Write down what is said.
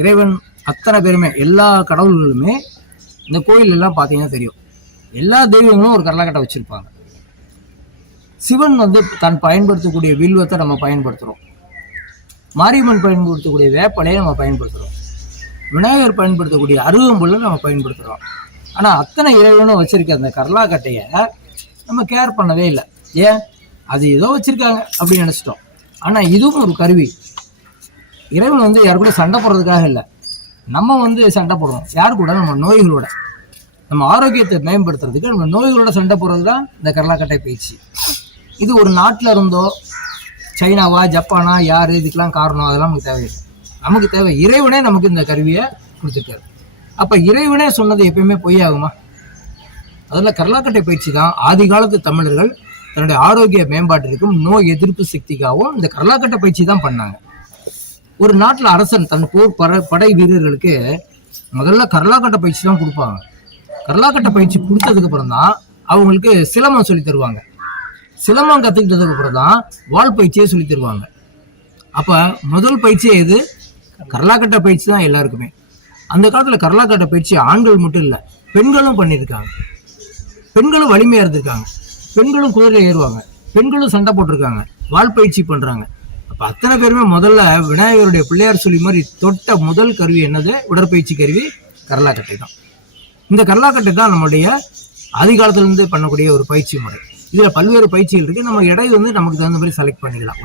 இறைவன் அத்தனை பேருமே எல்லா கடவுள்களுமே இந்த கோயில் எல்லாம் பார்த்தீங்கன்னா தெரியும், எல்லா தெய்வங்களும் ஒரு கரலாக்கட்டை வச்சிருப்பாங்க. சிவன் தான் பயன்படுத்தக்கூடிய வில்வத்தை நம்ம பயன்படுத்துகிறோம், மாரியம்மன் பயன்படுத்தக்கூடிய வேப்பலையை நம்ம பயன்படுத்துகிறோம், விநாயகர் பயன்படுத்தக்கூடிய அருகம்புல்லை நம்ம பயன்படுத்துகிறோம். ஆனால் அத்தனை இறைவனும் வச்சிருக்க அந்த கரலாக்கட்டையை நம்ம கேர் பண்ணவே இல்லை. ஏன்? அது ஏதோ வச்சிருக்காங்க அப்படின்னு நினச்சிட்டோம். ஆனால் இதுவும் ஒரு கருவி. இறைவன் யாரு கூட சண்டை போடுறதுக்காக இல்லை, நம்ம சண்டை போடுறோம் யாரு கூட? நம்ம நோய்களோட, நம்ம ஆரோக்கியத்தை மேம்படுத்துறதுக்கு நம்ம நோய்களோட சண்டை போடுறது தான் இந்த கரலாக்கட்டை பயிற்சி. இது ஒரு நாட்டில் இருந்தோ சைனாவா ஜப்பானா யார் இதுக்கெல்லாம் காரணம், அதெல்லாம் நமக்கு தேவையில்லை. நமக்கு தேவை இறைவனே நமக்கு இந்த கருவியை கொடுத்துருக்காரு. அப்போ இறைவனே சொன்னது எப்பயுமே பொய்யாகுமா? அதில் கரலாக்கட்டை பயிற்சி தான் ஆதி காலத்து தமிழர்கள் தன்னுடைய ஆரோக்கிய மேம்பாட்டிற்கும் நோய் எதிர்ப்பு சக்திக்காகவும் இந்த கரலாக்கட்டை பயிற்சி தான் பண்ணாங்க. ஒரு நாட்டில் அரசன் தன் போர் படை வீரர்களுக்கு முதல்ல கரலாக்கட்டை பயிற்சி தான் கொடுப்பாங்க. கரலாக்கட்டை பயிற்சி கொடுத்ததுக்கு அப்புறம் தான் அவங்களுக்கு சிலம்பம் சொல்லி தருவாங்க. சிலம்பம் கற்றுக்கிட்டதுக்கு அப்புறம் தான் வால் பயிற்சியே சொல்லி தருவாங்க. அப்போ முதல் பயிற்சியே எது? கரலாக்கட்டை பயிற்சி தான் எல்லாருக்குமே. அந்த காலத்தில் கரலாக்கட்டை பயிற்சி ஆண்கள் மட்டும் இல்லை, பெண்களும் பண்ணியிருக்காங்க. பெண்களும் வலிமையாக இருந்திருக்காங்க, பெண்களும் குதிரை ஏறுவாங்க, பெண்களும் சண்டை போட்டிருக்காங்க, வால் பயிற்சி பண்ணுறாங்க. அப்போ அத்தனை பேருமே முதல்ல விநாயகருடைய பிள்ளையார் சொல்லி மாதிரி தொட்ட முதல் கருவி என்னது? உடற்பயிற்சி கருவி கரலாக்கட்டை தான். இந்த கரலாக்கட்டை தான் நம்மளுடைய ஆதிகாலத்திலிருந்து பண்ணக்கூடிய ஒரு பயிற்சி முறை. இதில் பல்வேறு பயிற்சிகள் இருக்குது. நம்ம இடை நமக்கு தகுந்த மாதிரி செலக்ட் பண்ணிக்கலாம்.